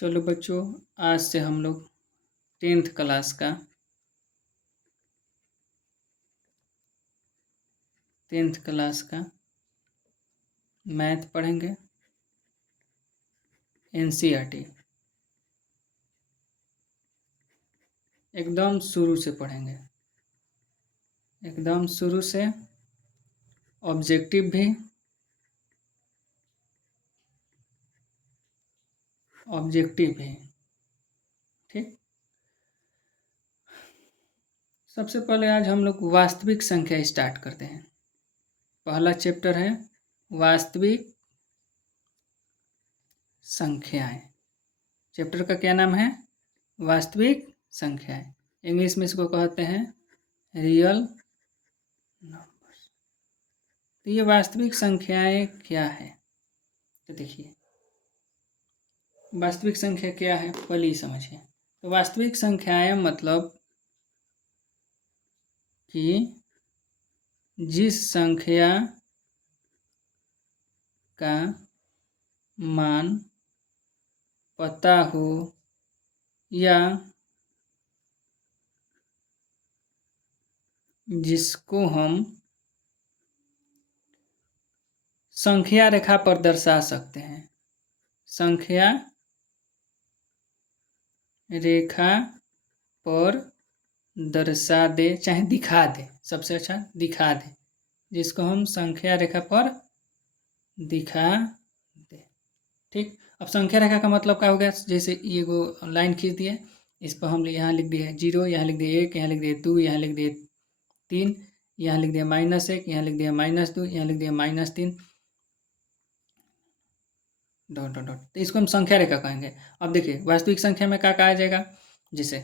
चलो बच्चों, आज से हम लोग 10th क्लास का 10th क्लास का मैथ पढ़ेंगे। एनसीईआरटी एकदम शुरू से पढ़ेंगे, एकदम शुरू से। ऑब्जेक्टिव भी ठीक। सबसे पहले आज हम लोग वास्तविक संख्या स्टार्ट करते हैं। पहला चैप्टर है वास्तविक संख्याएं। चैप्टर का क्या नाम है? वास्तविक संख्याएं। इंग्लिश में इसको कहते हैं रियल नंबर्स। तो ये वास्तविक संख्याएं क्या है? तो देखिए, वास्तविक संख्या क्या है पहले ही समझिए। तो वास्तविक संख्याएं मतलब कि जिस संख्या का मान पता हो या जिसको हम संख्या रेखा पर दर्शा सकते हैं। संख्या रेखा पर दर्शा दे, चाहे दिखा दे, सबसे अच्छा दिखा दे, जिसको हम संख्या रेखा पर दिखा दे। ठीक। अब संख्या रेखा का मतलब क्या हो गया? जैसे ये वो लाइन खींच दिए, इस पर हम यहाँ लिख दिए 0, यहाँ लिख दिए 1, यहाँ लिख दिए 2, यहाँ लिख दिए 3, यहाँ लिख दिया -1, यहाँ लिख दिया -2, यहाँ लिख दिया -3, डॉट डॉट डॉट। तो इसको हम संख्या रेखा कहेंगे। अब देखिए वास्तविक संख्या में क्या कहा जाएगा? जैसे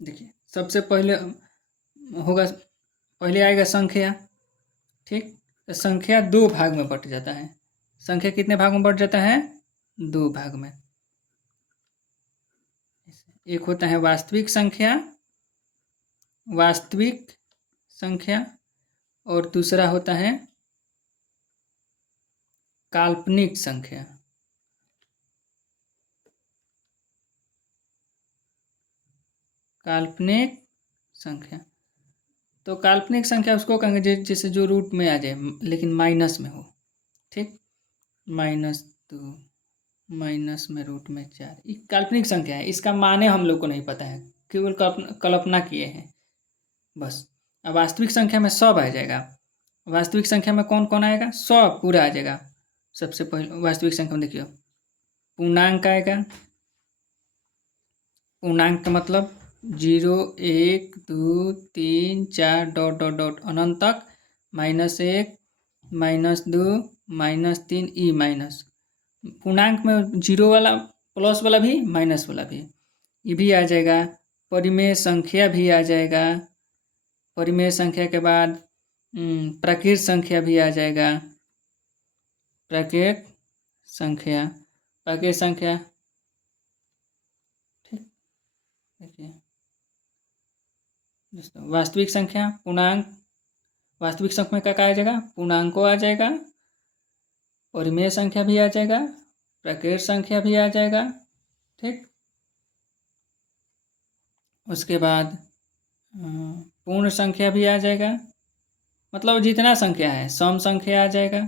देखिए सबसे पहले होगा, पहले आएगा संख्या। ठीक। तो संख्या 2 भाग में बट जाता है। संख्या कितने भाग में बट जाता है? 2 भाग में। एक होता है वास्तविक संख्या, और दूसरा होता है काल्पनिक संख्या। काल्पनिक संख्या, तो काल्पनिक संख्या उसको कहेंगे जैसे जो रूट में आ जाए लेकिन माइनस में हो। ठीक। -2 माइनस में √4, ये काल्पनिक संख्या है। इसका माने हम लोग को नहीं पता है, केवल कल्पना किए हैं बस। अब वास्तविक संख्या में सब आ जाएगा। वास्तविक संख्या में कौन कौन आएगा? सब पूरा आ जाएगा। सबसे पहले वास्तविक संख्या में देखिए पूर्णांक आएगा। पूर्णांक का मतलब 0, 1, 2, 3, 4 डॉट डॉट डॉट अनंत तक, -1, -2, -3 ई माइनस। पूर्णांक में 0 वाला, प्लस वाला भी, माइनस वाला भी, ये भी आ जाएगा। परिमेय संख्या भी आ जाएगा। परिमेय संख्या के बाद प्राकृत संख्या भी आ जाएगा। प्राकृत संख्या, ठीक। देखिए वास्तविक संख्या, पूर्णांक, वास्तविक संख्या में क्या आ जाएगा? पूर्णांकों आ जाएगा, परिमेय संख्या भी आ जाएगा, प्राकृत संख्या भी आ जाएगा। ठीक। उसके बाद पूर्ण संख्या भी आ जाएगा, मतलब जितना संख्या है। सम संख्या आ जाएगा,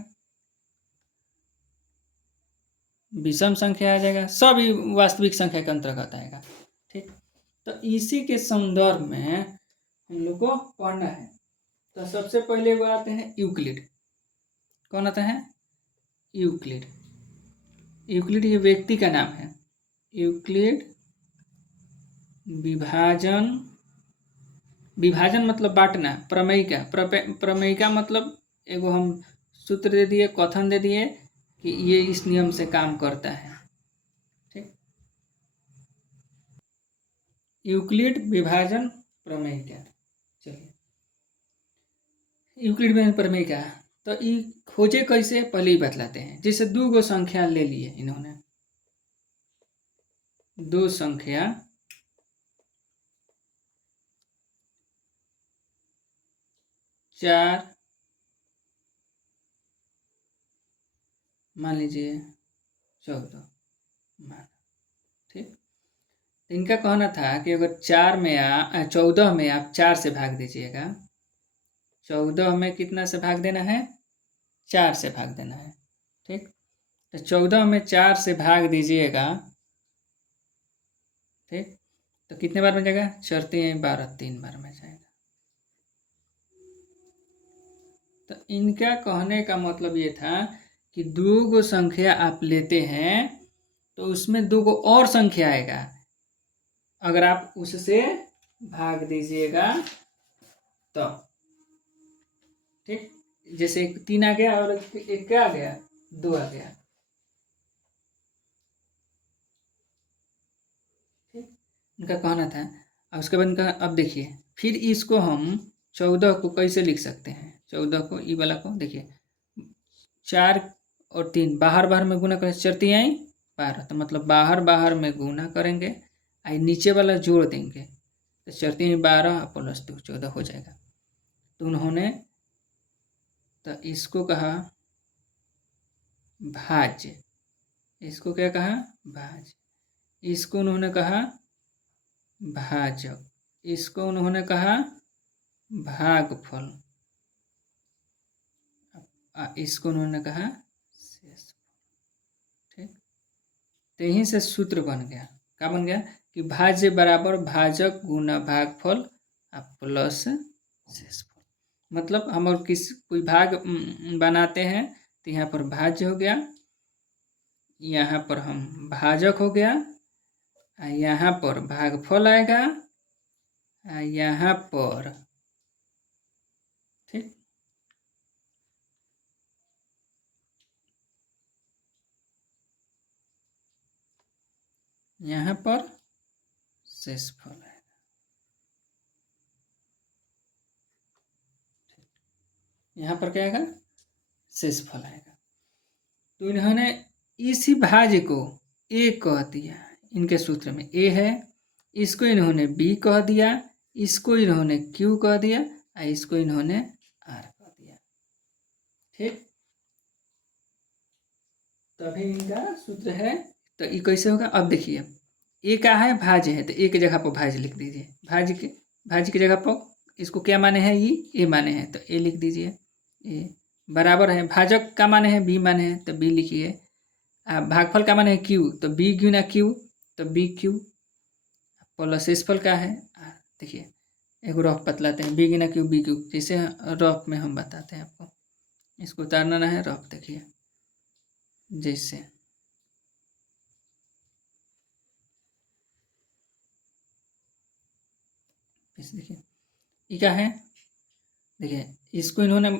विषम संख्या आ जाएगा, सब वास्तविक संख्या के अंतर्गत आएगा। ठीक। तो इसी के संदर्भ में हम लोग को पढ़ना है। तो सबसे पहले वो आते हैं यूक्लिड। कौन आता है? यूक्लिड। यूक्लिड ये व्यक्ति का नाम है। यूक्लिड विभाजन मतलब बांटना। प्रमेयिका मतलब एगो हम सूत्र दे दिए, कथन दे दिए कि ये इस नियम से काम करता है। ठीक। यूक्लिड विभाजन प्रमेयिका। चलिए, यूक्लिड में प्रमेयिका तो ये खोजे कैसे पहले ही बतलाते हैं। जैसे 2 संख्या ले लिए इन्होंने, 2 संख्या, चार, मान लीजिए 14 मान। ठीक। तो इनका कहना था कि अगर 14 में आप 4 से भाग दीजिएगा, 14 में कितना से भाग देना है, 4 से भाग देना है। ठीक। तो 14 में 4 से भाग दीजिएगा, ठीक, तो कितने बार में जाएगा, 4 3 12, 3 बार में जाएगा। तो इनका कहने का मतलब ये था कि 2 संख्या आप लेते हैं तो उसमें 2 और संख्या आएगा, अगर आप उससे भाग दीजिएगा तो। ठीक। जैसे 3 आ गया और एक क्या आ गया, 2 आ गया। ठीक। इनका कहना था। अब उसके बाद इनका, अब देखिए फिर इसको हम 14 को कैसे लिख सकते हैं, 14 को ई वाला को देखिए, 4 और 3 बाहर बाहर में गुना करें, 4 3 आई 12, तो मतलब बाहर बाहर में गुना करेंगे, आई नीचे वाला जोड़ देंगे, तो 4 3 12 प्लस 2 14 हो जाएगा। तो उन्होंने तो इसको कहा भाज्य, इसको क्या कहा, भाज्य, इसको उन्होंने कहा भाजक, इसको उन्होंने कहा भागफल, इसको उन्होंने कहा शेषफल। ठीक। तो यहीं से सूत्र बन गया, क्या बन गया कि भाज्य बराबर भाजक गुना भागफल प्लस शेषफल। मतलब हम और कोई भाग बनाते हैं तो यहाँ पर भाज्य हो गया, यहाँ पर हम भाजक हो गया, यहाँ पर भागफल आएगा, यहाँ पर, ठीक, यहाँ पर शेषफल आएगा। यहाँ पर क्या आएगा, शेषफल आएगा। तो इन्होंने इसी भाज्य को ए कह दिया, इनके सूत्र में ए है, इसको इन्होंने बी कह दिया, इसको इन्होंने क्यू कह दिया, और इसको इन्होंने आर कह दिया। ठीक। तभी इनका सूत्र है। तो ये कैसे होगा, अब देखिए ए का है भाज्य है, तो ए की जगह पर भाज्य लिख दीजिए, भाज्य की जगह पर इसको क्या माने हैं, ये ए माने हैं, तो ए लिख दीजिए, ए बराबर है, भाजक का माने हैं बी माने हैं, तो बी लिखिए, भागफल का माने है क्यू, तो बी गुना क्यू, तो बी क्यू, प्लस शेषफल का है, देखिए एक रफ बतलाते हैं, बी गुना क्यू बी क्यू, जैसे रफ में हम बताते हैं आपको, इसको उतारना ना है रफ, देखिए जैसे देखिए ये क्या है, देखिए इसको इन्होंने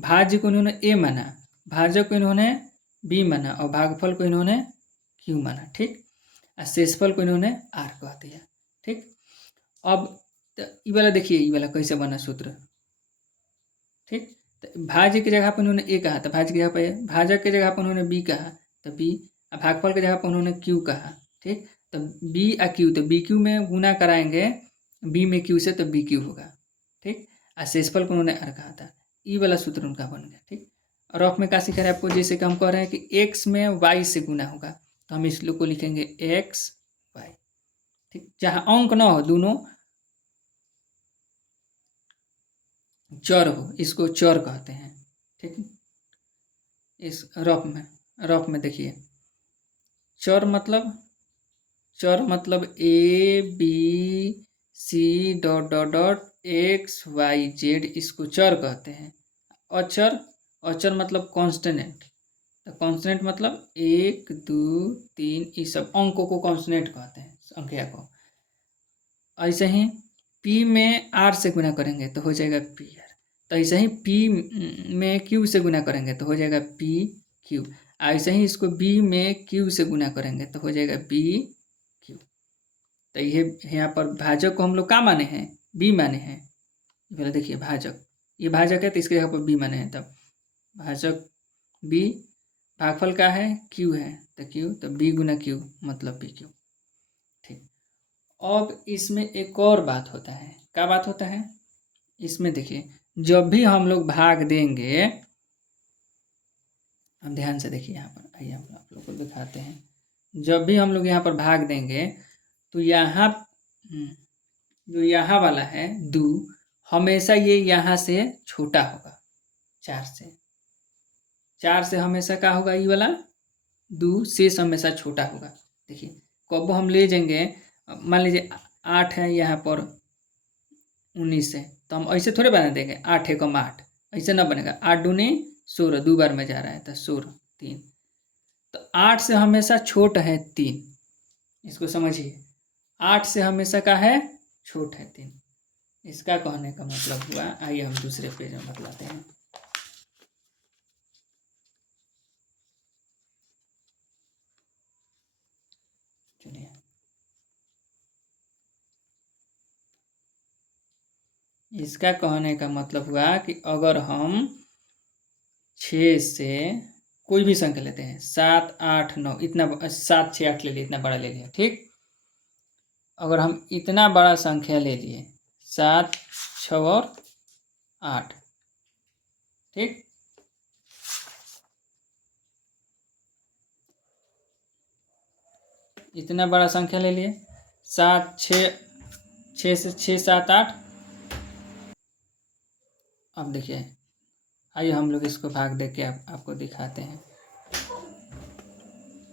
भाज्य को इन्होंने ए माना, भाजक को इन्होंने बी माना, और भागफल को इन्होंने क्यू माना। ठीक। और शेषफल को इन्होंने आर कह दिया। ठीक। अब तो ये वाला देखिए, ये वाला कैसे बना सूत्र। ठीक। तो भाज्य की जगह पर उन्होंने ए कहा, तो भाज्य की जगह पर ए, भाजक की जगह पर उन्होंने बी कहा, तो बी, और भागफल की जगह पर उन्होंने क्यू कहा। ठीक। तो बी आ क्यू, तो बी क्यू में गुना कराएंगे बी में क्यू से, तो बी क्यू होगा। ठीक। और शेषफल को उन्होंने आर कहा था, ई वाला सूत्र उनका बन गया। ठीक। और रफ में क्या सिखा रहे हैं आपको, जैसे कि हम कह रहे हैं कि एक्स में वाई से गुना होगा, तो हम इस लोग को लिखेंगे एक्स वाई। ठीक। जहाँ अंक ना हो, दोनों चर हो, इसको चर कहते हैं। ठीक। इस रफ में देखिए, चर मतलब A B C dot dot dot X Y Z, इसको चर कहते हैं। अचर मतलब कॉन्स्टेंट, तो कॉन्स्टेंट मतलब 1 2 3, ये सब अंकों को कॉन्स्टेंट कहते हैं, संख्या को। ऐसे ही पी में आर से गुना करेंगे तो हो जाएगा पी आर, तो ऐसे ही पी में क्यू से गुना करेंगे तो हो जाएगा पी क्यू, ऐसे ही इसको बी में क्यू से गुना करेंगे तो हो जाएगा बी क्यू। तो ये यहाँ पर भाजक को हम लोग क्या माने हैं, बी माने हैं। पहले देखिए भाजक, ये भाजक है तो इसके जगह पर बी माने हैं, तब भाजक बी, भागफल का है क्यू है, तो क्यू, तो बी गुना क्यू मतलब बी क्यू। ठीक। अब इसमें एक और बात होता है, क्या बात होता है इसमें, देखिए जब भी हम लोग भाग देंगे, अब ध्यान से देखिए यहाँ पर, आइए हम आप लोग को दिखाते हैं, जब भी हम लोग यहाँ पर भाग देंगे तो यहाँ जो यहाँ वाला है 2 हमेशा ये यहाँ से छोटा होगा 4 से। 4 से हमेशा क्या होगा, ये वाला 2 शेष हमेशा छोटा होगा। देखिए कब हम ले जाएंगे, मान लीजिए 8 है यहाँ पर 19 है, तो हम ऐसे थोड़े बना देंगे 8 एकम 8, ऐसे ना बनेगा। 8 दूनी 16, 2 बार में जा रहा है तो 16 3, तो 8 से हमेशा छोट है 3, इसको समझिए। 8 से हमेशा का है छोट है 3, इसका कहने का मतलब हुआ। आइए हम दूसरे पेज में बतलाते हैं। चलिए इसका कहने का मतलब हुआ कि अगर हम 6 से कोई भी संख्या लेते हैं, 7 8 9, इतना 7 6 8 ले लिए, इतना बड़ा ले लिया, ठीक। अगर हम इतना बड़ा संख्या ले लिए 7 6 और 8, ठीक। इतना बड़ा संख्या ले लिए 7 6 6 से 6 7 8। अब देखिए, आइए हम लोग इसको भाग दे के आपको दिखाते हैं,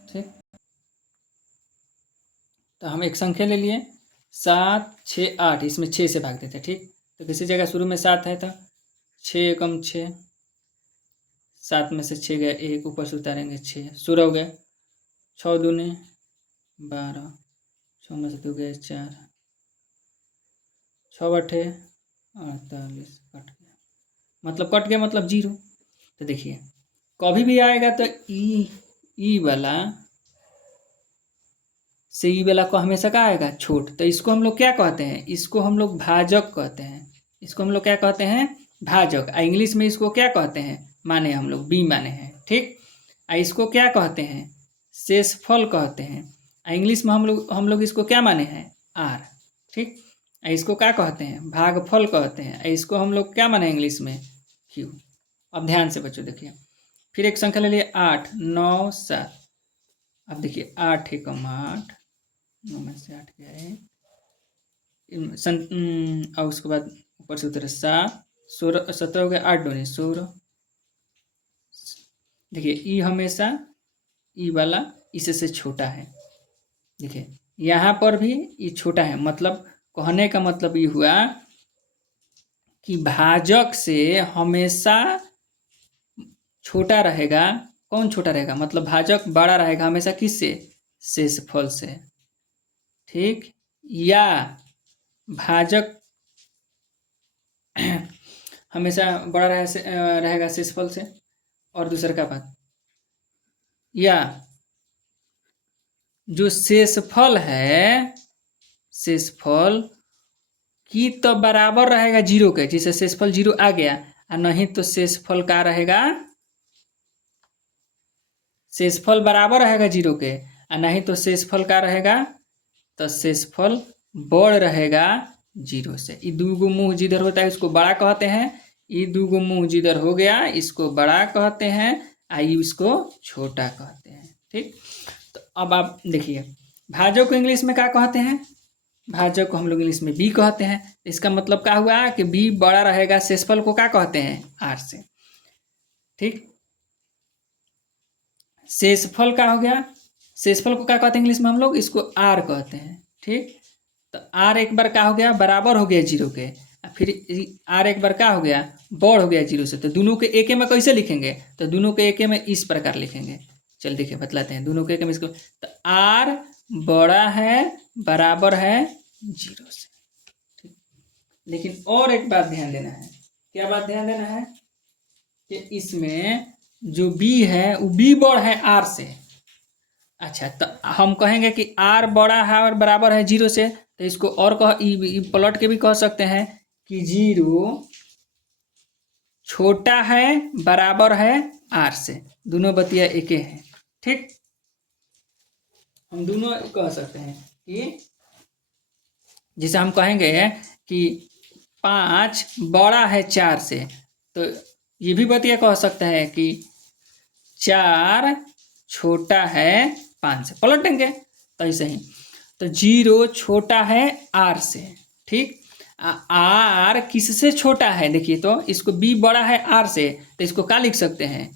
ठीक। तो हम एक संख्या ले लिए 7 6 8, इसमें 6 से भाग देते हैं, ठीक। तो किसी जगह शुरू में 7 है तो 6 एकम 6, 7 में से 6 गया 1, ऊपर से उतारेंगे 6, 16 हो गया। 6 दूनी 12, 6 में से 2 गए 4, 6 8 48, कट गया, मतलब कट गया मतलब 0। तो देखिए कभी भी आएगा तो ई वाला से ई वाला को हमेशा क्या आएगा, छोट। तो इसको हम लोग क्या कहते हैं, इसको हम लोग भाजक कहते हैं। इसको हम लोग क्या कहते हैं, भाजक। इंग्लिश में इसको क्या कहते हैं, माने हम लोग बी माने हैं, ठीक। इसको क्या कहते हैं, शेषफल कहते हैं। इंग्लिश में हम लोग इसको क्या माने हैं, आर, ठीक। इसको क्या कहते हैं, भागफल कहते हैं। इसको हम लोग क्या माने इंग्लिश में, क्यू। अब ध्यान से बच्चों देखिए, फिर एक संख्या ले लिए 8 9 7। अब देखिए 8 एकम 8, 9 में से 8 गया है, और उसके बाद ऊपर से उतरे 7 16 17 हो गया, 8 दूनी 16। देखिए ई हमेशा ई वाला इससे छोटा है। देखिए यहाँ पर भी ये छोटा है, मतलब कहने का मतलब ये हुआ कि भाजक से हमेशा छोटा रहेगा। कौन छोटा रहेगा, मतलब भाजक बड़ा रहेगा हमेशा किससे, शेषफल से, ठीक। या भाजक हमेशा बड़ा रहेगा शेषफल से। और दूसरा का बात, या जो शेषफल है, शेषफल की तो बराबर रहेगा 0 के, जिसे शेषफल 0 आ गया, और नहीं तो शेषफल का रहेगा, शेषफल बराबर रहेगा 0 के, और नहीं तो शेषफल का रहेगा, तो शेषफल बड़ रहेगा 0 से। ये 2 गो मुँह जिधर होता है इसको बड़ा कहते हैं। ये 2 गो मुँह जिधर हो गया इसको बड़ा कहते हैं, आई इसको छोटा कहते हैं, ठीक। तो अब आप देखिए भाजक को इंग्लिश में क्या कहते हैं, भाजक को हम लोग इंग्लिश में बी कहते हैं। इसका मतलब क्या हुआ कि बी बड़ा रहेगा शेषफल को क्या कहते हैं, आर से, ठीक। शेषफल का हो गया, शेषफल को क्या कहते हैं इंग्लिश में हम लोग, इसको आर कहते हैं, ठीक। तो आर एक बार क्या हो गया, बराबर हो गया 0 के, फिर आर एक बार क्या हो गया, बड़ हो गया 0 से। तो दोनों के एक में कैसे लिखेंगे, तो दोनों के एक में इस प्रकार लिखेंगे। चल देखिए बतलाते हैं, दोनों के एक में इसको, तो आर बड़ा है बराबर है 0 से, ठीक। लेकिन और एक बात ध्यान देना है, क्या बात ध्यान देना है, कि इसमें जो बी है वो बी बड़ है आर से। अच्छा, तो हम कहेंगे कि आर बड़ा है और बराबर है 0 से, तो इसको और पलट के भी कह सकते हैं कि 0 छोटा है बराबर है आर से। दोनों बतिया एक है, ठीक। हम दोनों कह सकते हैं कि जिसे हम कहेंगे कि 5 बड़ा है 4 से, तो ये भी बतिया कह सकते हैं कि 4 छोटा है 5 से पलट देंगे तो ऐसे ही। तो 0 छोटा है r से, ठीक। r किससे छोटा है, देखिए तो इसको b बड़ा है r से, तो इसको क्या लिख सकते हैं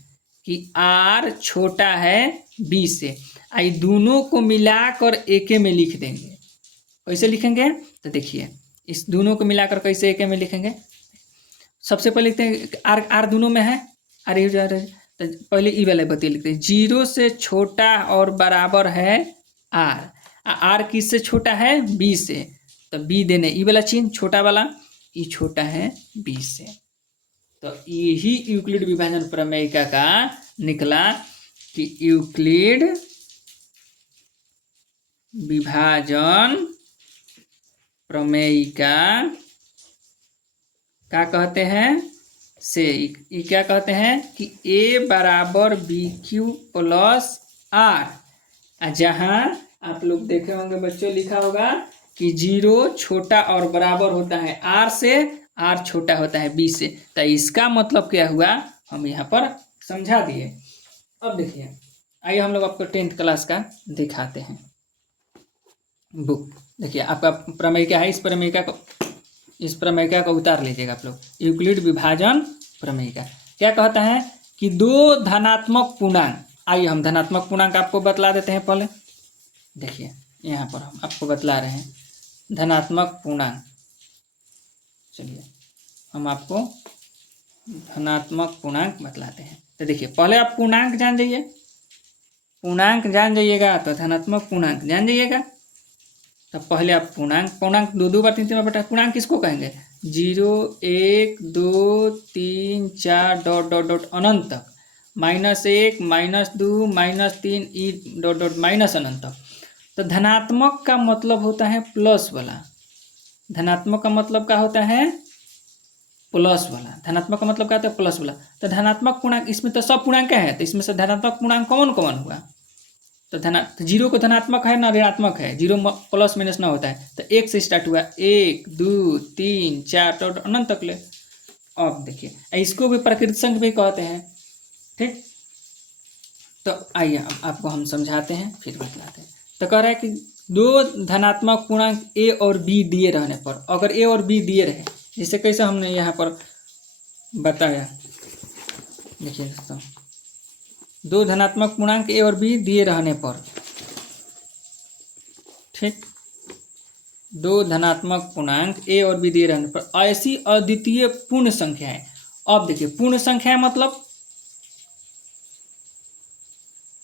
कि r छोटा है b से। आई दोनों को मिलाकर एक में लिख देंगे। कैसे लिखेंगे, तो देखिए इस दोनों को मिलाकर कैसे एक में लिखेंगे। सबसे पहले लिखते हैं आर दोनों में है, आर यू जा रहे, तो पहले ई वाले बतिए लिखते हैं। 0 से छोटा और बराबर है आर किससे छोटा है बी से, तो बी देने ई वाला चिन्ह छोटा वाला, ई छोटा है बी से। तो यही यूक्लिड विभाजन प्रमेयिका का निकला कि यूक्लिड विभाजन प्रमेयिका क्या कहते हैं से, ये क्या कहते हैं कि a बराबर बी क्यू प्लस आर, जहाँ आप लोग देखे होंगे बच्चों लिखा होगा कि 0 छोटा और बराबर होता है r से, r छोटा होता है b से। तो इसका मतलब क्या हुआ हम यहाँ पर समझा दिए। अब देखिए आइए हम लोग आपको 10th क्लास का दिखाते हैं बुक। देखिए आपका प्रमेयिका है, इस प्रमेयिका को उतार लीजिएगा आप लोग। यूक्लिड विभाजन प्रमेयिका क्या कहता है कि 2 धनात्मक पूर्णांक, आइए हम धनात्मक पूर्णांक आपको बतला देते हैं। पहले देखिए यहाँ पर हम आपको बतला रहे हैं धनात्मक पूर्णांक। चलिए हम आपको धनात्मक पूर्णांक बतलाते हैं। तो देखिए पहले आप पूर्णांक जान जाइए, पूर्णांक जान जाइएगा तो धनात्मक पूर्णांक जान जाइएगा। तो पहले आप पूर्णांक 2 बार 3 बार बटा, पूर्णांक किसको कहेंगे 0 1 2 3 4 डॉट डॉट डॉट अनंत तक, -1 -2 -3 ई डॉट डॉट माइनस अनंत तक। तो धनात्मक का मतलब होता है प्लस वाला, धनात्मक का मतलब क्या होता है प्लस वाला, धनात्मक का मतलब क्या होता है प्लस वाला। तो धनात्मक पूर्णांक इसमें तो सब पूर्णांक है, तो इसमें से धनात्मक पूर्णांक कौन कौन हुआ, तो 0 को धनात्मक है ना ऋणात्मक है, 0 प्लस माइनस ना होता है। तो 1 से स्टार्ट हुआ 1 2 3 4 और अनंत तक ले। अब देखिए इसको भी प्रकृत संख्या भी कहते हैं, ठीक। तो आइए आपको हम समझाते हैं फिर बतलाते हैं। तो कह रहा है कि 2 धनात्मक पूर्णांक a और b दिए रहने पर, अगर a और b दिए रहे, जैसे कैसे हमने यहाँ पर बताया, देखिए दोस्तों 2 धनात्मक पूर्णांक a और b दिए रहने पर, ठीक, 2 धनात्मक पूर्णांक a और b दिए रहने पर ऐसी अद्वितीय पूर्ण संख्याएं। अब देखिए पूर्ण संख्या मतलब,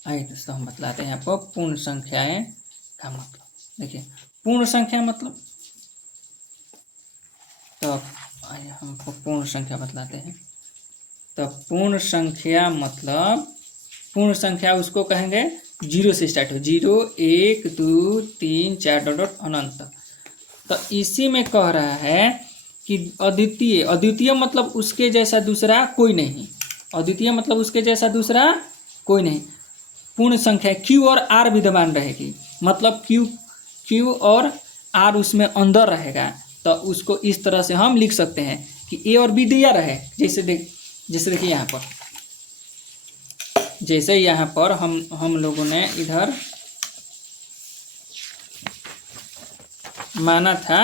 आइए दोस्तों हम बतलाते हैं आपको पूर्ण संख्याएं का मतलब। देखिए पूर्ण संख्या मतलब, तो आइए हम आपको पूर्ण संख्या बतलाते हैं। तो पूर्ण संख्या मतलब, पूर्ण संख्या उसको कहेंगे 0 से स्टार्ट हो, 0 1 2 3 4 डॉट अनंत तक। तो इसी में कह रहा है कि अद्वितीय मतलब उसके जैसा दूसरा कोई नहीं, अद्वितीय मतलब उसके जैसा दूसरा कोई नहीं। पूर्ण संख्या q और r विद्यमान रहेगी, मतलब q और r उसमें अंदर रहेगा। तो उसको इस तरह से हम लिख सकते हैं कि a और b दिया रहे, जैसे देखिए यहाँ पर, जैसे यहाँ पर हम लोगों ने इधर माना था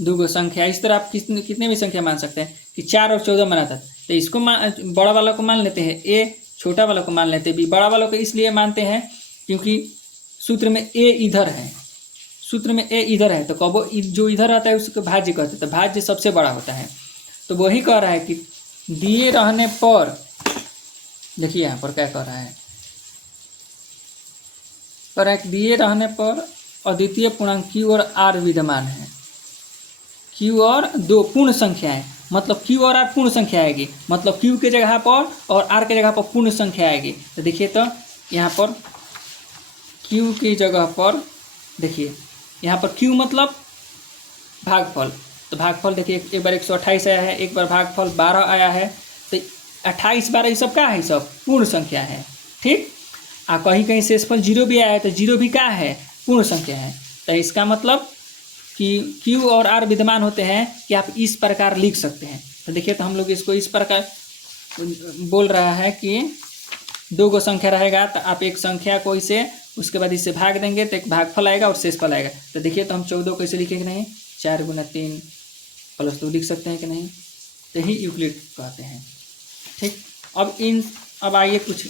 2 संख्या, इस तरह आप कितने भी संख्या मान सकते हैं कि 4 और 14 माना था। तो इसको बड़ा वाला को मान लेते हैं a, छोटा वाला को मान लेते हैं b। बड़ा वाला को इसलिए मानते हैं क्योंकि सूत्र में a इधर है, सूत्र में a इधर है, तो कबो जो इधर रहता है उसको भाज्य कहते हैं, तो भाज्य सबसे बड़ा होता है। तो वही कह रहा है कि दिए रहने पर, देखिए यहाँ पर क्या कह रहा है, कह रहा है कि दिए रहने पर अद्वितीय पूर्णांक q और r विद्यमान है। q और 2 पूर्ण संख्या है, मतलब q और r पूर्ण संख्या आएगी, मतलब q के जगह पर और r के जगह पर पूर्ण संख्या आएगी। तो देखिए तो यहाँ पर q की जगह पर, देखिए यहाँ पर q मतलब भागफल, तो भागफल देखिए एक बार 128 आया है, एक बार भागफल 12 आया है। तो 28 12 ये सब क्या है, सब पूर्ण संख्या है, ठीक। कहीं कहीं शेषफल 0 भी आया है, तो 0 भी क्या है पूर्ण संख्या है। तो इसका मतलब कि q और r विद्यमान होते हैं कि आप इस प्रकार लिख सकते हैं। तो देखिए तो हम लोग इसको इस प्रकार बोल रहा है कि 2 संख्या रहेगा, तो आप एक संख्या को इसे उसके बाद इससे भाग देंगे तो एक भागफल आएगा और शेषफल आएगा। तो देखिए, तो हम 14 कैसे लिखेंगे, नहीं 4 गुना 3 प्लस 2 लिख सकते हैं कि नहीं, तो ही यूक्लिड कहते हैं। ठीक, अब आइए कुछ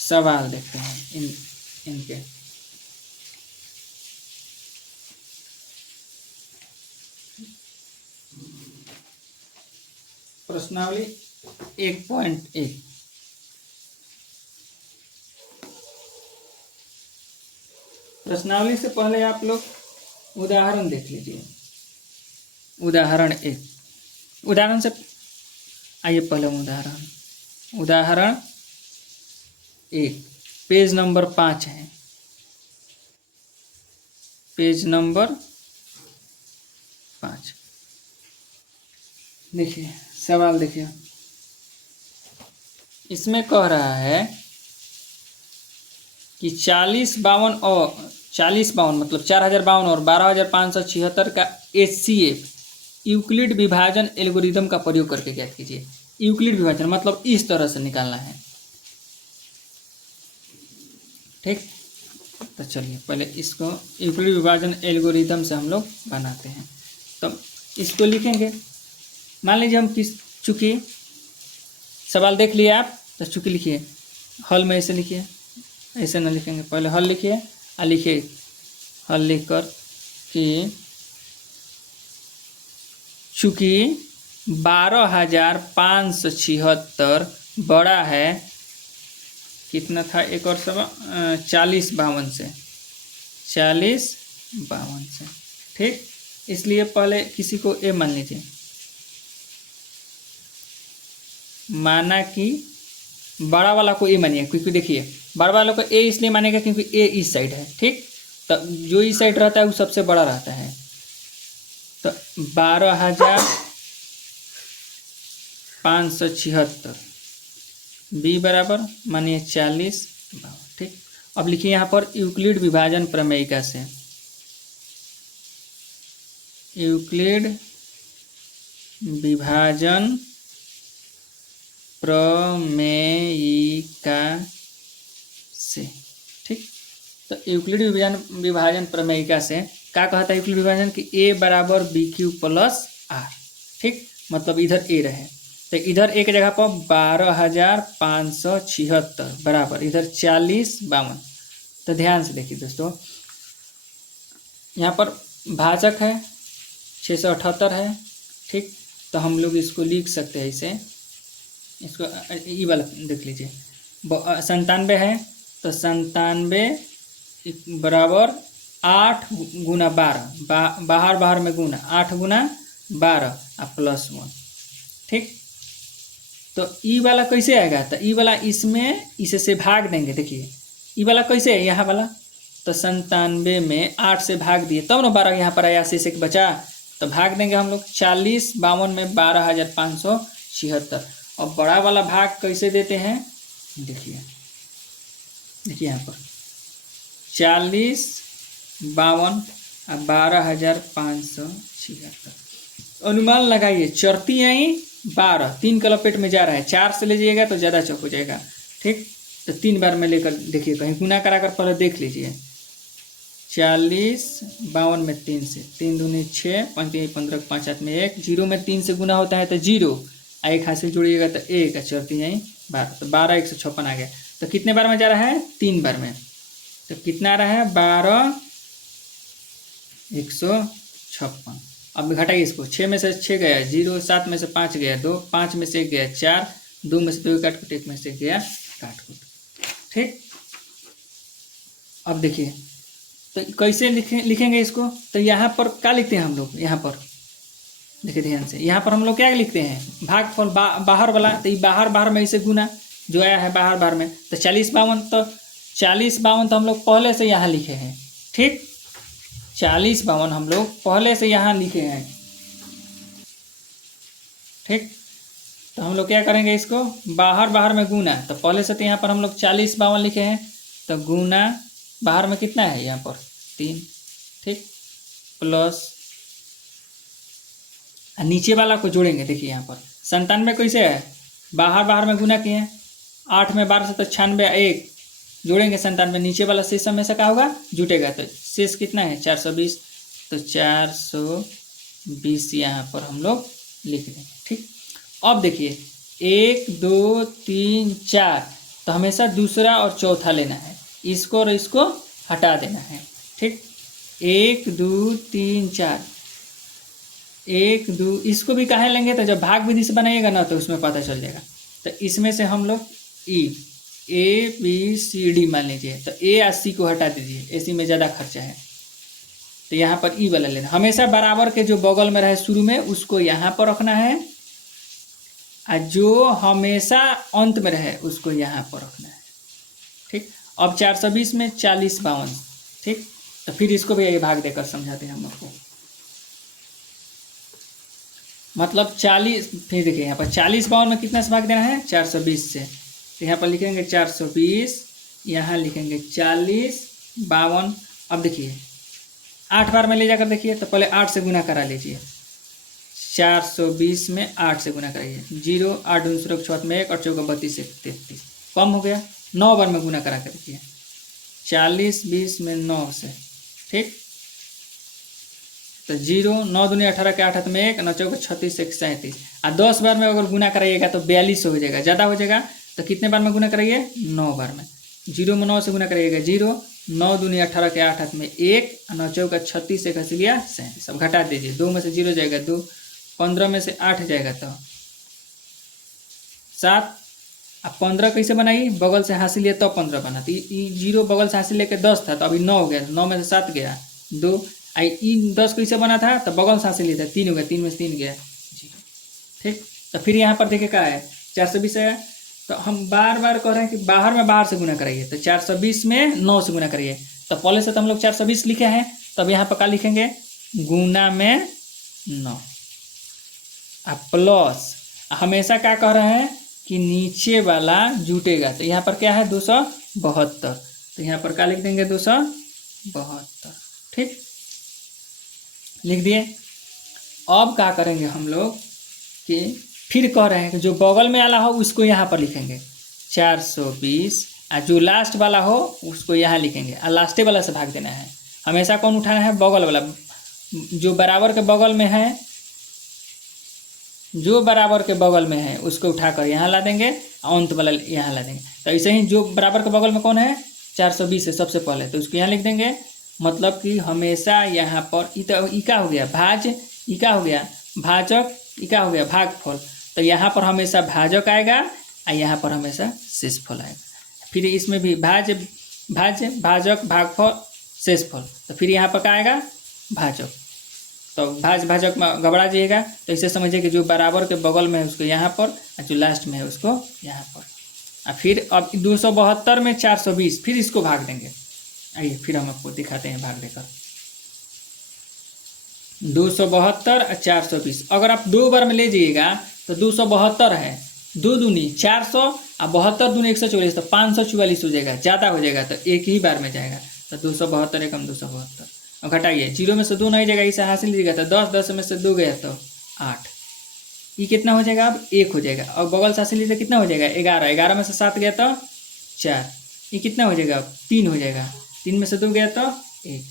सवाल देखते हैं इनके। प्रश्नावली 1.1। प्रश्नावली से पहले आप लोग उदाहरण देख लीजिए। उदाहरण 1, उदाहरण से आइए पहले उदाहरण 1 पेज नंबर 5 है, पेज नंबर 5। देखिए सवाल, देखिए इसमें कह रहा है कि 40 52 मतलब 4052 और 12576 का HCF यूक्लिड विभाजन एल्गोरिदम का प्रयोग करके ज्ञात कीजिए। यूक्लिड विभाजन मतलब इस तरह से निकालना है। ठीक, तो चलिए पहले इसको यूक्लिड विभाजन एल्गोरिदम से हम लोग बनाते हैं। तो इसको लिखेंगे, मान लीजिए हम चूंकि सवाल देख लिए आप, तो चूंकि लिखिए, हल में ऐसे लिखिए, ऐसे ना लिखेंगे, पहले हल लिखिए और लिखिए हल लिख कर कि चूंकि 12576 बड़ा है, कितना था एक और सवाल, 40 52 से, 40 52 से। ठीक, इसलिए पहले किसी को ए मान लीजिए, माना कि बड़ा वाला को ए मानिए, क्योंकि देखिए बड़ा वाला को ए इसलिए मानेगा क्योंकि ए इस साइड है। ठीक, तो जो इस साइड रहता है वो सबसे बड़ा रहता है। तो 12576 बी बराबर मानिए 40 52। ठीक, अब लिखिए यहाँ पर यूक्लिड विभाजन प्रमेयिका से, यूक्लिड विभाजन प्रमेयिका से। ठीक, तो यूक्लिड विभाजन प्रमेयिका से क्या कहता है यूक्लिड विभाजन कि a बराबर BQ प्लस R। ठीक, मतलब इधर a रहे, तो इधर एक जगह पर 12576 बराबर इधर 40 52। तो ध्यान से देखिए दोस्तों, यहाँ पर भाजक है 678 है। ठीक, तो हम लोग इसको लिख सकते हैं इसे, इसको ये वाला देख लीजिए, 97 है, तो 97 बराबर 8 गुना 12, बाहर में गुना 8 गुना 12 और प्लस 1। ठीक, तो ई वाला कैसे आएगा, तो ई वाला इसमें इसे से भाग देंगे। देखिए ई वाला कैसे है, यहाँ वाला, तो 97 में 8 से भाग दिए तब ना 12 यहाँ पर आया, शेष एक बचा, तो भाग देंगे हम लोग 40 52 में 12576। और बड़ा वाला भाग कैसे देते हैं, देखिए यहाँ पर 40 52 और 12576। अनुमान लगाइए, चरती आई 12, 3 का लपेट में जा रहा है, 4 से ले जाइएगा तो ज़्यादा चौक हो जाएगा। ठीक, तो 3 बार में लेकर देखिए, कहीं गुना कराकर पहले देख लीजिए। 40 52 में 3 से, 3 दूनी 6, 5 15 5 हाथ में 1, 0 में 3 से गुना होता है तो 0, एक हाथ से जोड़िएगा तो 1, चौथी आई 12, तो 12 156 आ गया। तो कितने बार में जा रहा है, 3 बार में, तो कितना आ रहा है 12 156। अब घटाइए इसको, 6 में से 6 गया 0, 7 में से 5 गया 2, 5 में से 1 गया 4, 2 में से 2 काट कूट, 1 में से गया काट कूट। ठीक, अब देखिए तो कैसे लिखेंगे इसको, तो यहाँ पर क्या लिखते हैं हम लोग, यहाँ पर देखिए ध्यान से, यहाँ पर हम लोग क्या लिखते हैं, भागफल बाहर वाला, तो ये बाहर में इसे गुना जो आया है बाहर में, तो 40 52, तो 40 52 तो हम लोग पहले से यहाँ लिखे हैं। ठीक, 40 52 हम लोग पहले से यहाँ लिखे हैं। ठीक, तो हम लोग क्या करेंगे, इसको बाहर में गुना, तो पहले से तो यहाँ पर हम लोग 40 52 लिखे हैं, तो गुना बाहर में कितना है यहाँ पर 3। ठीक, प्लस नीचे वाला को जोड़ेंगे। देखिए यहाँ पर 97 कैसे है, बाहर में गुना किए, 8 में 12 से तो 96 1, जोड़ेंगे 97, नीचे वाला शेष हमेशा क्या होगा, जुटेगा। तो शेष कितना है 420, तो 420 यहाँ पर हम लोग लिख देंगे। ठीक, अब देखिए 1 2 3 4, तो हमेशा दूसरा और चौथा लेना है, इसको और इसको हटा देना है। ठीक, 1 2 3 4, 1 2, इसको भी कहाँ लेंगे, तो जब भाग विधि से बनाइएगा ना तो उसमें पता चल जाएगा। तो इसमें से हम लोग ए बी सी डी मान लीजिए, तो ए और सी को हटा दीजिए, ए सी में ज़्यादा खर्चा है, तो यहाँ पर ई वाला लेना। हमेशा बराबर के जो बगल में रहे शुरू में उसको यहाँ पर रखना है, और जो हमेशा अंत में रहे उसको यहाँ पर रखना है। ठीक, अब 420 में 40 52। ठीक, तो फिर इसको भी ये भाग देकर समझाते हैं हम लोग को। मतलब 40, फिर देखिए यहाँ पर 40 52 में कितना से भाग देना है, 420 से। तो यहाँ पर लिखेंगे 420, यहाँ लिखेंगे 40 52। अब देखिए 8 बार में ले जाकर देखिए, तो पहले 8 से गुना करा लीजिए। 420 में 8 से गुना कराइए, 0 8 दूनी 6 में 1 और 4 32 1 33, कम हो गया। 9 बार में गुना करा कर देखिए, 40 20 में 9 से। ठीक, तो 0 9 दूनी 18 के 8 हाथ में 1, 9 4 36 1 37, और 10 बार में अगर गुना कराइएगा तो 42 हो जाएगा, ज़्यादा हो जाएगा। तो कितने बार में गुना कराइए, 9 बार में। 0 में 9 से गुना कराइएगा, 0 9 दूनी 18 के 8 हाथ में 1, 9 4 36 1 हसीलिया 37। अब घटा दीजिए, 2 में से 0 जाएगा 2, 15 में से 8 जाएगा तो 7। अब 15 कैसे बनाई, बगल से हासिल लिया तो 15 बना, तो 0 बगल से हासिल लेके 10 था, तो अभी 9 हो गया, 9 में से 7 गया 2। आई 10 कैसे बना था, तो बगल से हासिल लिया था 3 हो गया, 3 में से 3 गया 0। ठीक, तो फिर यहाँ पर देखिए क्या है 420 है। तो हम बार बार कह रहे हैं कि बाहर से गुना कराइए, तो 420 में 9 से गुना करिए। तो पहले से तो हम लोग 420 लिखे हैं, तब यहाँ पर क्या लिखेंगे, गुना में 9, प्लस हमेशा क्या कह रहे हैं कि नीचे वाला जुटेगा। तो यहाँ पर क्या है 272, तो यहाँ पर क्या लिख देंगे 272। ठीक, लिख दिए। अब क्या करेंगे हम लोग कि फिर कह रहे हैं कि जो बगल में वाला हो उसको यहाँ पर लिखेंगे 420, और जो लास्ट वाला हो उसको यहाँ लिखेंगे, और लास्टे वाला से भाग देना है। हमेशा कौन उठाना है, बगल वाला, जो बराबर के बगल में है, जो बराबर के बगल में है उसको उठाकर यहाँ ला देंगे, अंत वाला यहाँ ला देंगे। तो ऐसे ही जो बराबर के बगल में कौन है, 420 है सबसे पहले, तो उसको यहाँ लिख देंगे। मतलब कि हमेशा यहाँ पर इका हो गया भाज, इका हो गया भाजक, इका हो गया भागफल, तो यहाँ पर हमेशा भाजक आएगा और यहाँ पर हमेशा शेषफल आएगा। फिर इसमें भी भाज भाजक भागफल शेषफल, तो फिर यहाँ पर क्या आएगा, भाजक। तो भाजक में घबरा जाइएगा, तो इसे समझिए कि जो बराबर के बगल में है उसको यहाँ पर, और जो लास्ट में है उसको यहाँ पर। और फिर अब 272 में 420, फिर इसको भाग देंगे। आइए फिर हम आपको दिखाते हैं भाग देकर। 272 और 420, अगर आप 2 बार में ले जाइएगा तो 272 है, 2 दूनी 400 और 72 दूनी 144, तो 544 हो जाएगा, ज़्यादा हो जाएगा, तो एक ही बार में जाएगा। तो 272 एकम 272, और घटाइए, 0 में से 2 नहीं जाएगा, इसे हासिल लीजिएगा, तो 10 10 में से 2 गया तो 8, ये कितना हो जाएगा, अब 1 हो जाएगा। और बगल से हासिल लीजिए कितना हो जाएगा, 11, 11 में से 7 गया तो 4, ये कितना हो जाएगा, अब 3 हो जाएगा, 3 में से 2 गया तो 1,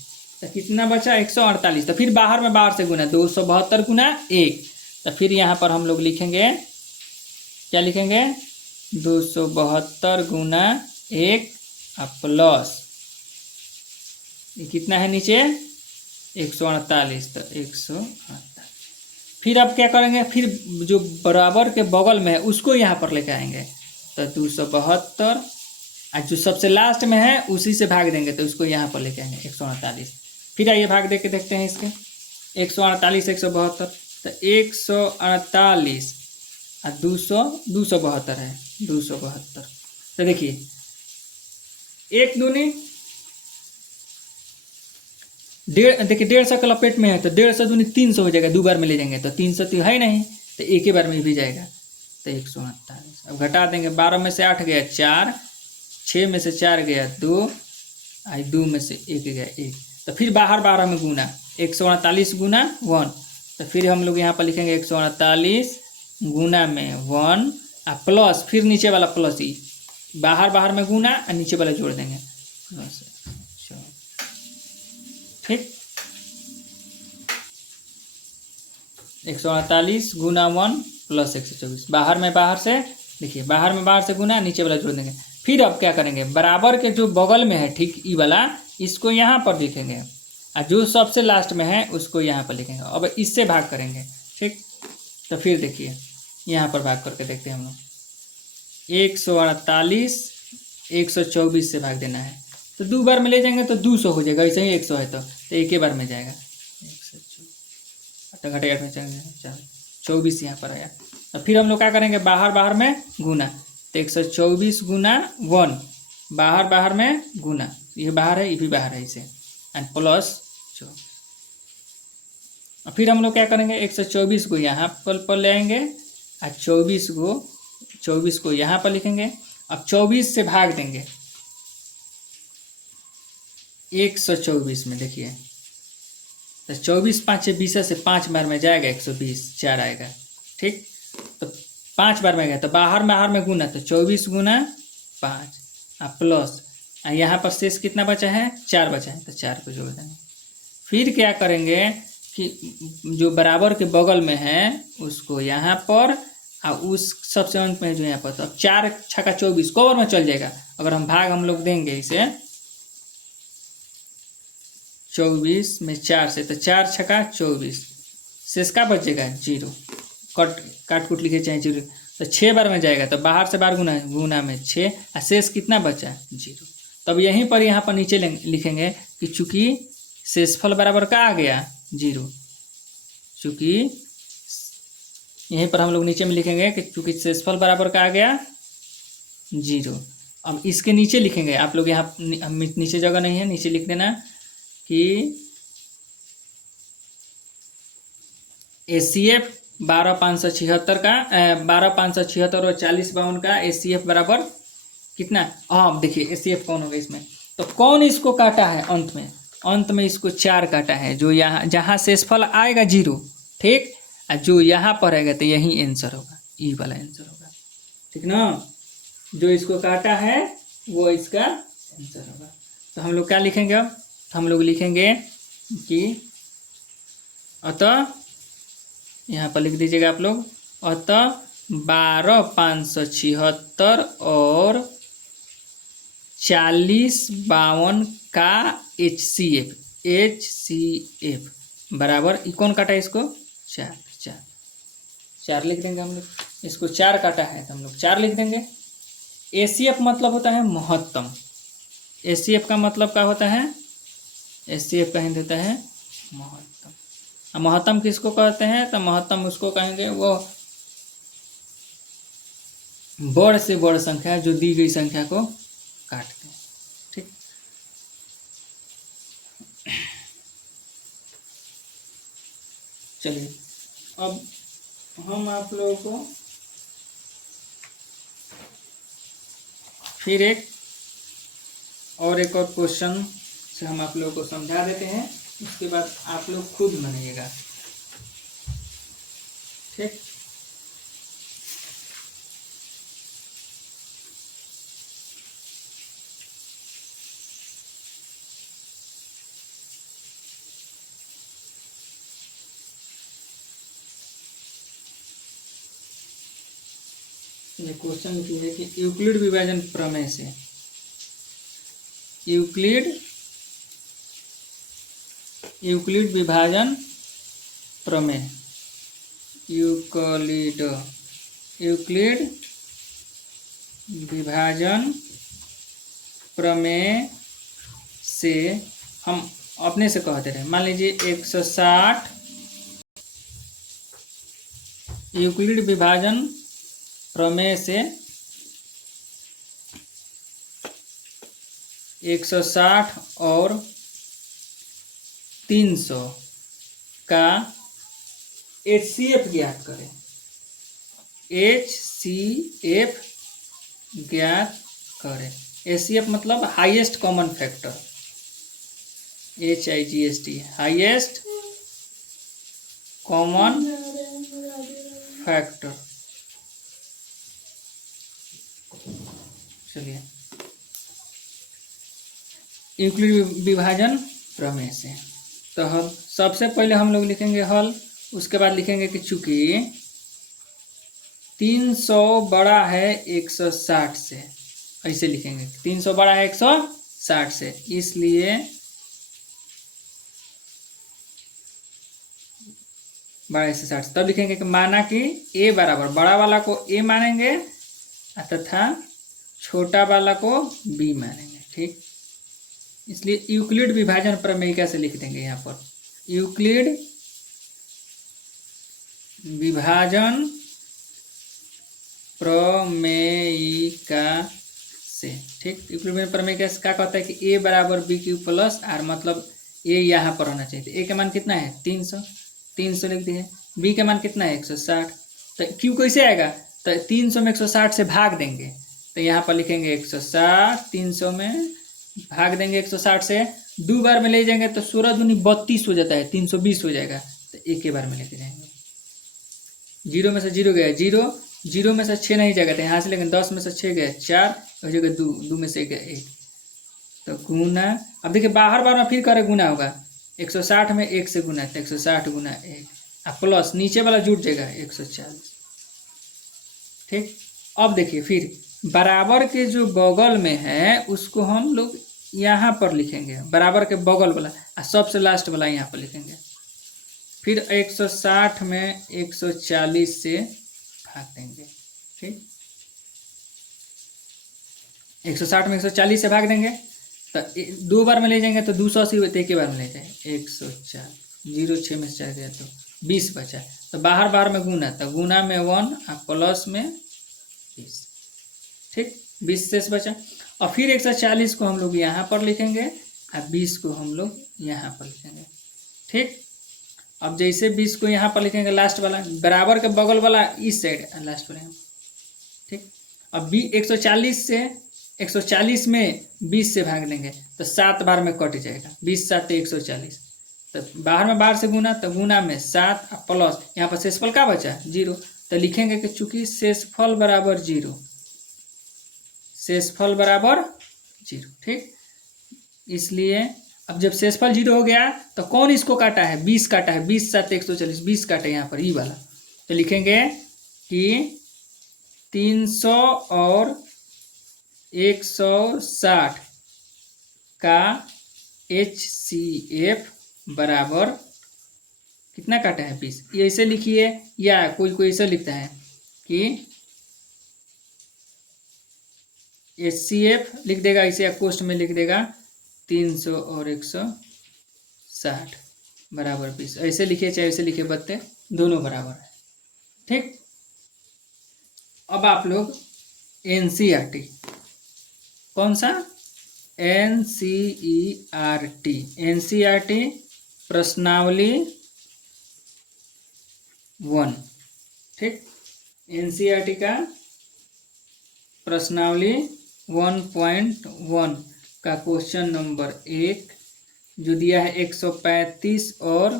तो कितना बचा 148। तो फिर बाहर से गुना 272 गुना 1, तो फिर यहाँ पर हम लोग लिखेंगे, क्या लिखेंगे, 272 गुना 1 प्लस ये कितना है नीचे 148, तो 148। फिर अब क्या करेंगे, फिर जो बराबर के बगल में है उसको यहाँ पर लेके आएंगे, तो 272, और जो सबसे लास्ट में है उसी से भाग देंगे, तो उसको यहाँ पर लेके आएंगे 148। फिर आइए भाग दे के देखते हैं इसके, 148 172, तो 148 और 272 है, 272। तो देखिए 1 दूनी 1.5, देखिए 150 का लपेट में है, तो 150 दूनी 300 हो जाएगा, 2 बार में ले जाएंगे तो 300 तो है नहीं, तो एक ही बार में भी जाएगा, तो 148। अब घटा देंगे, 12 में से 8 गया 4, 6 में से 4 गया 2, और 2 में से 1 गया 1, तो फिर बाहर में गुना 148 गुना 1, तो फिर हम लोग यहाँ पर लिखेंगे 148 गुना में 1 और प्लस, फिर नीचे वाला प्लस ई बाहर बाहर में गुना और नीचे वाला जोड़ देंगे प्लस। ठीक, 148 गुना 1 प्लस 124। बाहर से देखिए, बाहर से गुना, नीचे वाला जोड़ देंगे। फिर अब क्या करेंगे, बराबर के जो बगल में है ठीक ई वाला, इसको यहाँ पर लिखेंगे और जो सबसे लास्ट में है उसको यहाँ पर लिखेंगे। अब इससे भाग करेंगे। ठीक, तो फिर देखिए यहाँ पर भाग करके देखते हैं हम लोग। 148 124 से भाग देना है, तो 2 बार में ले जाएंगे तो 200 हो जाएगा। ऐसे ही 100 है तो एक ही बार में जाएगा। 124 घटे 8 में चलेंगे 24 यहाँ पर आया। तो फिर हम लोग क्या करेंगे, बाहर में गुना, तो 124 गुना 1, बाहर में गुना, ये बाहर है ये भी बाहर है, इसे एंड प्लस 24। और फिर हम लोग क्या करेंगे, 124 को यहाँ पर ले आएंगे और 24 को यहाँ पर लिखेंगे। अब 24 से भाग देंगे 124 में। देखिए तो 24 5 20 से 5 बार में जाएगा 120, 4 आएगा। ठीक, तो 5 बार में गया तो बाहर में गुना, तो 24 गुना 5 प्लस यहाँ पर शेष कितना बचा है, 4 बचा है, तो 4 को जोड़ देंगे। फिर क्या करेंगे कि जो बराबर के बगल में है उसको यहाँ पर और उस सबसे अंत में जो यहाँ पर, तो अब 4 छक्का 24 कवर में चल जाएगा। अगर हम भाग हम लोग देंगे इसे 24 में 4 से, तो 4 छक्का 24, शेष का बचेगा 0, काट कुट लिखे चाहे 0, तो 6 बार में जाएगा। तो बाहर से बार गुना में 6 और शेष कितना बचा 0। तब यहीं पर यहाँ पर नीचे लिखेंगे कि चूंकि शेषफल बराबर का आ गया 0, चूंकि यहीं पर हम लोग नीचे में लिखेंगे कि चूंकि शेषफल बराबर का आ गया 0। अब इसके नीचे लिखेंगे, आप लोग यहाँ नीचे जगह नहीं है, नीचे लिख देना कि ACF 12576 का 12576 और 4052 का ACF बराबर कितना। हाँ देखिए ACF कौन होगा इसमें, तो कौन इसको काटा है अंत में इसको 4 काटा है, जो यहाँ जहाँ शेषफल आएगा 0। ठीक, और जो यहाँ पर आएगा तो यही आंसर होगा, ई वाला आंसर होगा। ठीक ना, जो इसको काटा है वो इसका आंसर होगा। तो हम लोग क्या लिखेंगे, अब हम लोग लिखेंगे कि अतः, यहाँ पर लिख दीजिएगा आप लोग, अतः 12576 और 4052 का HCF बराबर, कौन काटा है इसको 4 लिख देंगे हम लोग। इसको 4 काटा है तो हम लोग 4 लिख देंगे। ACF मतलब होता है महत्तम। ACF का मतलब क्या होता है, ACF का हिंदी होता है महत्तम। महत्तम किसको कहते हैं, तो महत्तम उसको कहेंगे वो बड़ से बड़ संख्या जो दी गई संख्या को काटते हैं। ठीक, चलिए अब हम आप लोगों को फिर एक और क्वेश्चन से हम आप लोगों को समझा देते हैं, उसके बाद आप लोग खुद बनाइएगा। ठीक, ये क्वेश्चन लिखी है कि यूक्लिड विभाजन प्रमेय से, यूक्लिड विभाजन प्रमेय, यूक्लिड विभाजन प्रमेय से हम अपने से कहते रहे। मान लीजिए 160 यूक्लिड विभाजन प्रमेय से 160 और 300 का HCF ज्ञात करें। HCF ज्ञात करें। HCF मतलब highest common factor, HIGST highest common factor. चलिए यूक्लिड विभाजन प्रमेय से तो हम सबसे पहले हम लोग लिखेंगे हल, उसके बाद लिखेंगे कि चूंकि 300 बड़ा है 160 से, ऐसे लिखेंगे 300 बड़ा है 160 से, इसलिए बड़ा 160। तब लिखेंगे कि माना कि a बराबर, बड़ा वाला को a मानेंगे तथा छोटा वाला को b मानेंगे। ठीक, इसलिए यूक्लिड विभाजन प्रमेयिका से लिख देंगे यहाँ पर यूक्लिड विभाजन प्रमेयिका से। ठीक, यूक्लिड विभाजन प्रमेयिका से क्या कहता है कि a बराबर b क्यूब प्लस r, मतलब a यहाँ पर होना चाहिए। a का मान कितना है 300 लिख दिए, b का मान कितना है 160। तो q कैसे आएगा, तो 300 में 160 से भाग देंगे, तो यहाँ पर लिखेंगे 160, 300 में भाग देंगे 160 से, 2 बार में ले जाएंगे तो 16 दूनी 32 हो जाता है, 320 हो जाएगा, तो एक ही बार में लेके जाएंगे। 0 में से 0 गया 0, 0 में से 6 नहीं जाएगा, तो यहाँ से लेकिन 10 में से 6 गया 4, हो जाएगा 2, 2 में से गया 1, तो गुना। अब देखिए बाहर बार में फिर करे गुना होगा, 160 में 1 से गुना, तो 160 गुना 1, प्लस नीचे वाला जुट जाएगा 140। ठीक, अब देखिए फिर बराबर के जो बगल में है उसको हम लोग यहाँ पर लिखेंगे, बराबर के बगल वाला, और सबसे लास्ट वाला यहाँ पर लिखेंगे। फिर 160 में 140 से भाग देंगे। ठीक, 160 में 140 से भाग देंगे तो 2 बार में ले जाएंगे तो 280 एक ही बार में ले जाएंगे 140, 0 6 में से गया तो 20 बचा, तो बाहर बाहर में गुना, तो गुना में 1 और प्लस में 20। ठीक, 20 शेष बचा, और फिर 140 को हम लोग यहाँ पर लिखेंगे और 20 को हम लोग यहाँ पर लिखेंगे। ठीक, अब जैसे 20 को यहाँ पर लिखेंगे लास्ट वाला, बराबर के बगल वाला इस साइड लास्ट वाला। ठीक, अब 140 से 140 में 20 से भाग देंगे तो 7 बार में कट जाएगा, 20 7 140, तो बाहर में बाहर से गुना, तो गुना में 7 प्लस यहाँ पर शेषफल का बचा 0, तो लिखेंगे कि चूंकि शेषफल बराबर 0, शेषफल बराबर 0। ठीक, इसलिए अब जब शेषफल 0 हो गया तो कौन इसको काटा है, 20 काटा है, 20 7 140, 20 काटा है यहाँ पर ई वाला, तो लिखेंगे कि 300 और 160 का HCF बराबर कितना काटा है 20। ये ऐसे लिखिए, या कोई ऐसा लिखता है कि HCF लिख देगा इसे, या कोष्ट में लिख देगा 300 और 160 बराबर 20, ऐसे लिखिए चाहे ऐसे लिखिए, बत्ते दोनों बराबर है। ठीक, अब आप लोग NCERT, कौन सा NCERT प्रश्नावली 1। ठीक, NCERT का प्रश्नावली 1.1 का क्वेश्चन नंबर 1 जो दिया है 135 और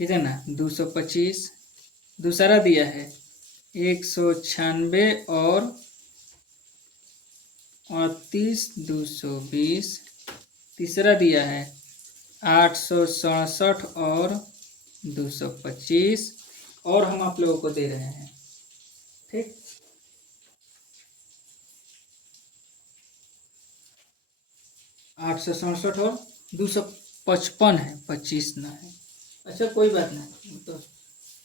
कितना 225, दूसरा दिया है 196 और 38 220, तीसरा दिया है 867 और 225, और हम आप लोगों को दे रहे हैं। ठीक, 867 और 255 है, 25 ना है। अच्छा कोई बात नहीं, तो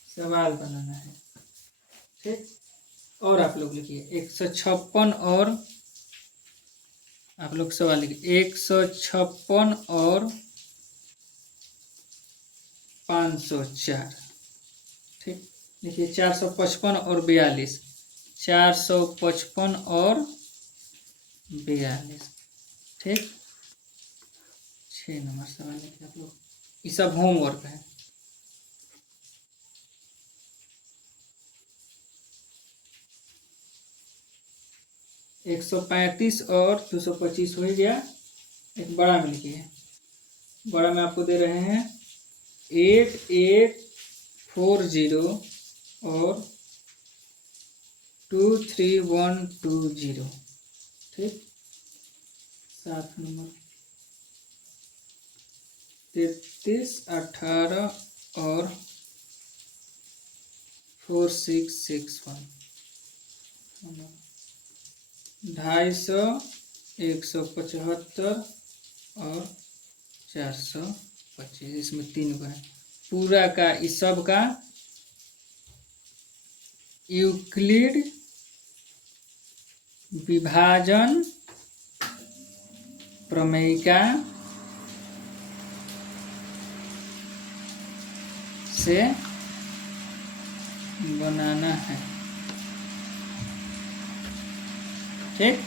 सवाल बनाना है। ठीक, और आप लोग लिखिए 156 और आप लोग सवाल लिखिए 156 और 504। ठीक, लिखिए 455 और 42, 455 और 42। ठीक, 6 नंबर सवाल लिखिए आप लोग, ये सब होमवर्क है। एक 135 और 225 हो गया। एक बड़ा में लिखिए, बड़ा में आपको दे रहे हैं 8840 और 23120। ठीक, 7 नंबर 33, 18 और 4661। 250, 175 और 425। इसमें 3 का है पूरा का, इस सब का यूक्लिड विभाजन प्रमेयिका से बनाना है। ठीक।